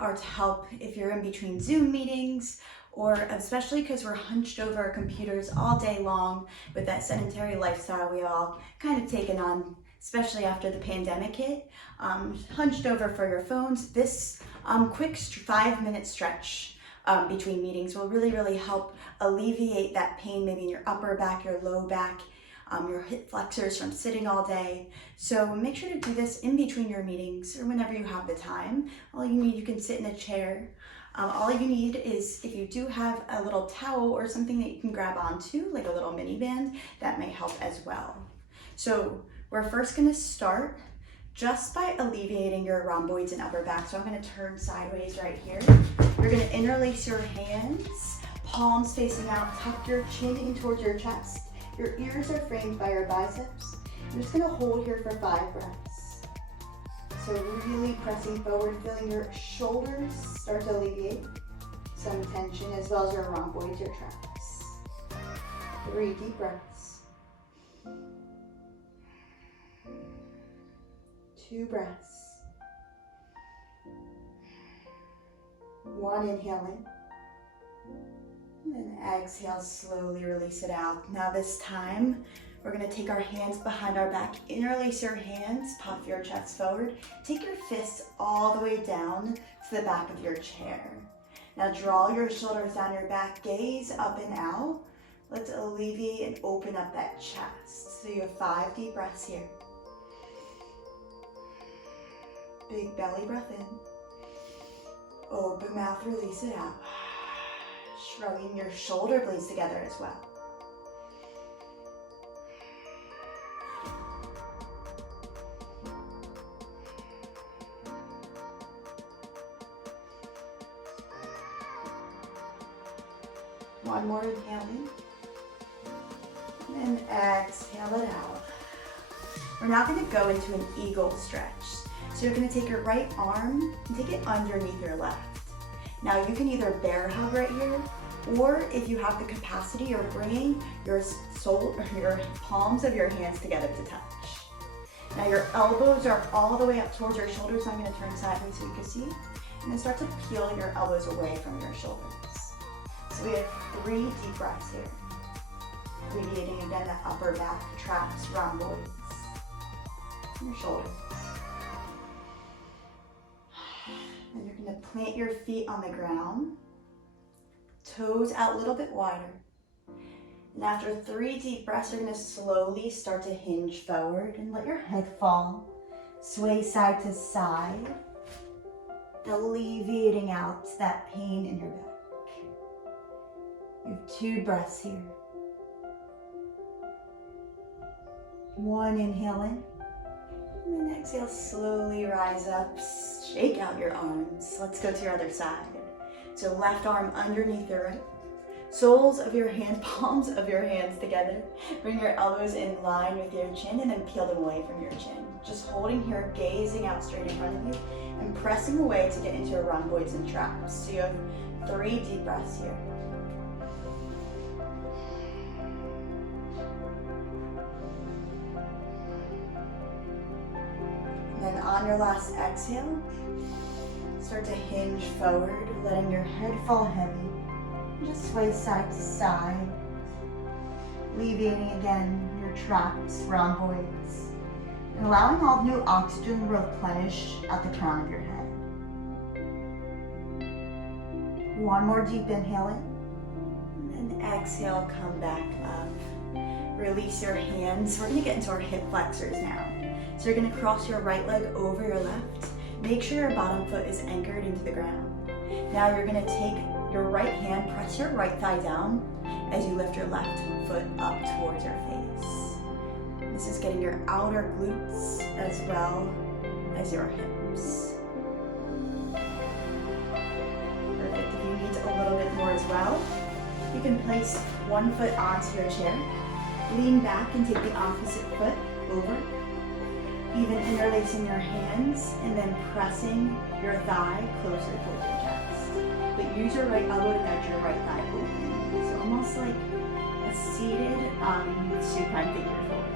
are to help if you're in between Zoom meetings, or especially because we're hunched over our computers all day long with that sedentary lifestyle we all kind of taken on, especially after the pandemic hit. Hunched over for your phones, this quick 5-minute stretch between meetings will really help alleviate that pain, maybe in your upper back, your low back, your hip flexors from sitting all day. So make sure to do this in between your meetings or whenever you have the time. All you need, you can sit in a chair. All you need is, if you do have a little towel or something that you can grab onto, like a little mini band, that may help as well. So we're first gonna start just by alleviating your rhomboids and upper back. So I'm gonna turn sideways right here. You're gonna interlace your hands, palms facing out, tuck your chin in towards your chest. Your ears are framed by your biceps. I'm just gonna hold here for 5 breaths. So really pressing forward, feeling your shoulders start to alleviate some tension, as well as your rhomboids, your traps. 3 deep breaths. 2 breaths. 1 inhale in. And then exhale, slowly release it out. Now this time, we're gonna take our hands behind our back, interlace your hands, puff your chest forward. Take your fists all the way down to the back of your chair. Now draw your shoulders down your back, gaze up and out. Let's alleviate and open up that chest. So you have 5 deep breaths here. Big belly breath in. Open mouth, release it out. Shrugging your shoulder blades together as well. One more inhale in. And exhale it out. We're now going to go into an eagle stretch. So you're going to take your right arm and take it underneath your left. Now you can either bear hug right here, or if you have the capacity, you're bringing your palms of your hands together to touch. Now your elbows are all the way up towards your shoulders. So I'm going to turn sideways so you can see. And then start to peel your elbows away from your shoulders. So we have 3 deep breaths here. Alleviating again the upper back, traps, rhomboids, and your shoulders. And you're going to plant your feet on the ground, toes out a little bit wider. And after 3 deep breaths, you're going to slowly start to hinge forward and let your head fall. Sway side to side, alleviating out that pain in your back. You have 2 breaths here. 1 inhale in. And then exhale, slowly rise up, shake out your arms. Let's go to your other side. So left arm underneath your right. Soles of your hands, palms of your hands together. Bring your elbows in line with your chin and then peel them away from your chin. Just holding here, gazing out straight in front of you and pressing away to get into your rhomboids and traps. So you have 3 deep breaths here. Then on your last exhale, start to hinge forward, letting your head fall heavy. Just sway side to side, alleviating again your traps, rhomboids, and allowing all new oxygen to replenish at the crown of your head. 1 more deep inhale in, and then exhale, come back up. Release your hands. We're gonna get into our hip flexors now. So you're gonna cross your right leg over your left. Make sure your bottom foot is anchored into the ground. Now you're gonna take your right hand, press your right thigh down as you lift your left foot up towards your face. This is getting your outer glutes as well as your hips. Perfect. If you need a little bit more as well, you can place 1 foot onto your chair, lean back and take the opposite foot over. Even interlacing your hands and then pressing your thigh closer towards your chest. But use your right elbow to nudge your right thigh open. So almost like a seated supine figure forward.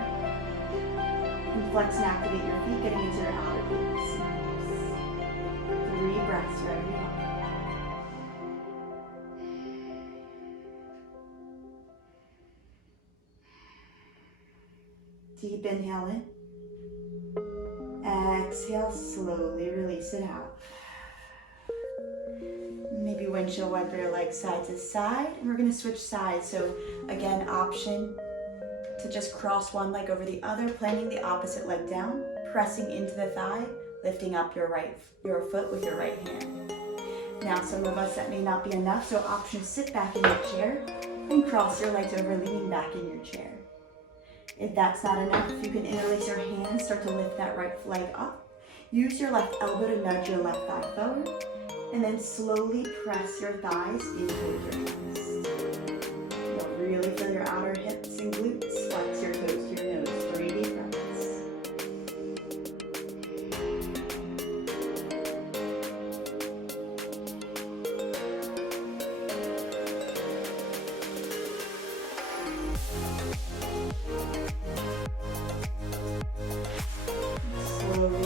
And flex and activate your feet, getting into your outer glutes. 3 breaths right here. Deep inhale in. Exhale, slowly release it out. Maybe windshield wiper your legs side to side, and we're gonna switch sides. So again, option to just cross one leg over the other, planting the opposite leg down, pressing into the thigh, lifting up your foot with your right hand. Now, some of us that may not be enough, so option sit back in your chair and cross your legs over, leaning back in your chair. If that's not enough, you can interlace your hands, start to lift that right leg up. Use your left elbow to nudge your left thigh forward, and then slowly press your thighs in towards your chest. You'll really feel your outer hips and glutes. Flex your toes to your nose. 3 deep breaths. Slowly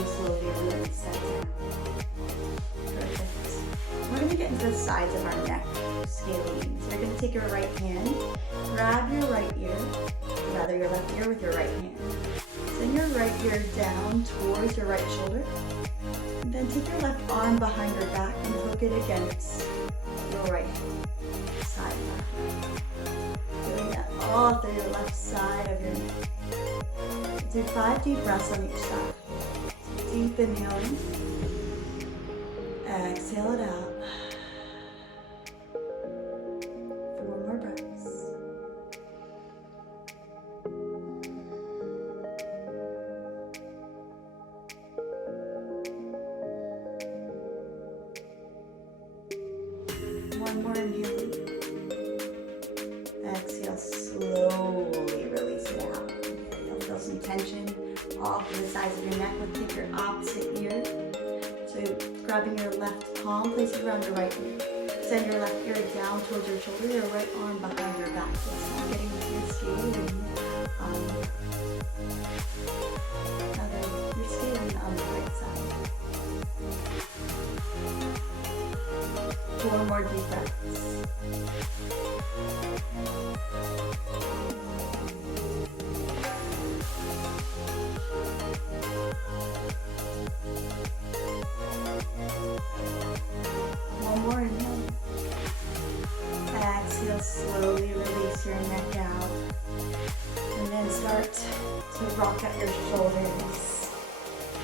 release that down. Perfect. We're going to get into the sides of our neck, scalene. So you're going to take your right hand, grab your right ear, rather your left ear with your right hand. Send your right ear down towards your right shoulder. And then take your left arm behind your back and hook it against your right side. Doing that all through your left side of your neck. Take 5 deep breaths on each side. Deep inhale in. Exhale it out. 4 more breaths. One more inhale. Exhale, slowly release it out. You'll feel some tension off the sides of your neck. We'll take your opposite ear. So grabbing your left palm, place it around your right ear. Send your left ear down towards your shoulder, your right arm behind your back. So it's not getting with your scaling. You're scaling on the right side. 4 more deep breaths. One more inhale. Exhale, slowly release your neck out. And then start to rock out your shoulders.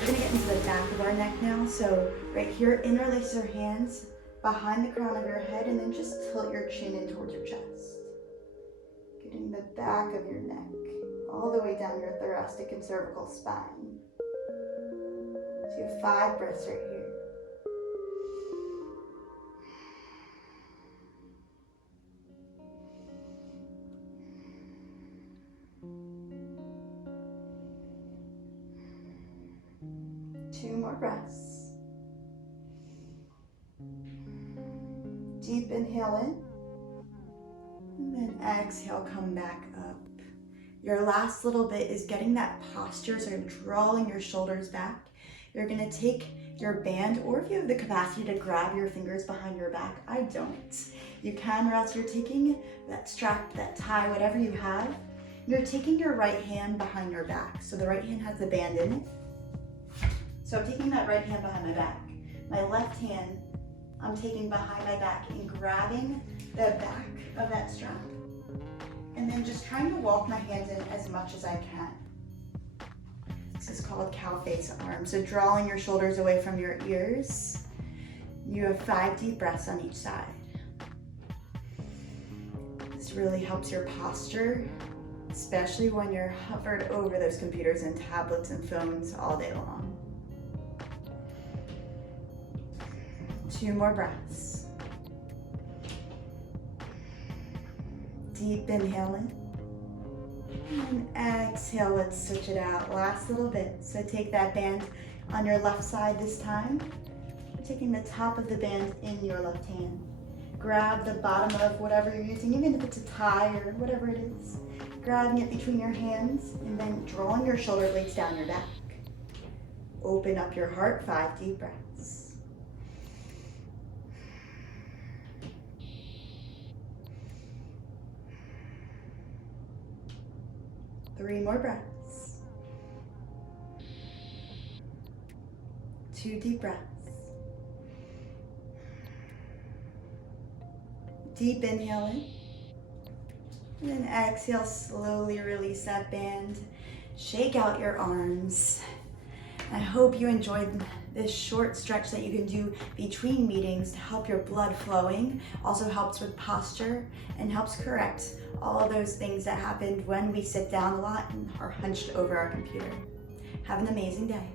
We're gonna get into the back of our neck now. So right here, interlace your hands behind the crown of your head and then just tilt your chin in towards your chest. Getting the back of your neck all the way down your thoracic and cervical spine. So you have 5 breaths right here. Two more breaths. Deep inhale in, and then exhale, come back up. Your last little bit is getting that posture, so you're drawing your shoulders back. You're gonna take your band, or if you have the capacity to grab your fingers behind your back, I don't. You can, or else you're taking that strap, that tie, whatever you have, you're taking your right hand behind your back. So the right hand has the band in it. So I'm taking that right hand behind my back. My left hand, I'm taking behind my back and grabbing the back of that strap. And then just trying to walk my hands in as much as I can. This is called cow face arm. So drawing your shoulders away from your ears. You have 5 deep breaths on each side. This really helps your posture, especially when you're hovered over those computers and tablets and phones all day long. 2 more breaths. Deep inhale in. And exhale, let's switch it out. Last little bit. So take that band on your left side this time. You're taking the top of the band in your left hand. Grab the bottom of whatever you're using, even if it's a tie or whatever it is. Grabbing it between your hands and then drawing your shoulder blades down your back. Open up your heart, 5 deep breaths. 3 more breaths. 2 deep breaths. Deep inhale in. And then exhale, slowly release that band. Shake out your arms. I hope you enjoyed this short stretch that you can do between meetings to help your blood flowing. Also helps with posture and helps correct all of those things that happened when we sit down a lot and are hunched over our computer. Have an amazing day.